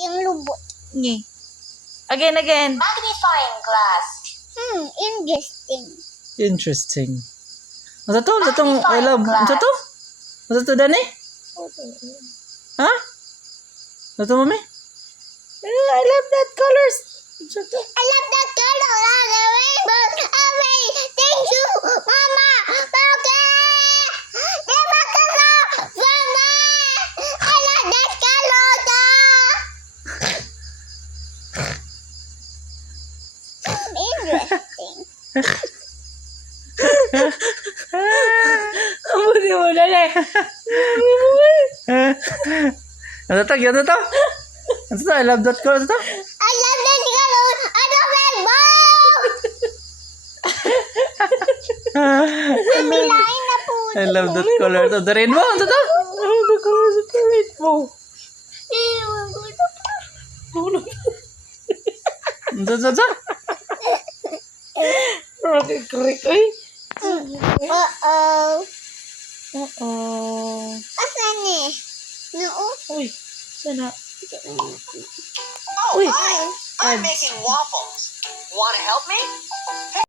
Yung lubot. Ngi. Again. Magnifying glass. Interesting. Interesting. Ano to? Ano tong I love? Ano to? Ano to, Dani? Ha? Ano to, mami? I love that colors. Ano to? I love the color of the rainbow. Thank you, Mama. Okay. The color from there. I love that color. Interesting. Abuti mo, Dani. Ano to? Ano to? Ano to? I love that color. Ano to? I love that color of the rainbow. Bilain na po. I love that color. To the rainbow. Ano to? Oh, the colors of the rainbow. Ano to? Okay, correct. Ay. Uh-oh. Uh-oh. Asan eh? No. Uy, sana. Oh, hi. I'm making waffles. Want to help me?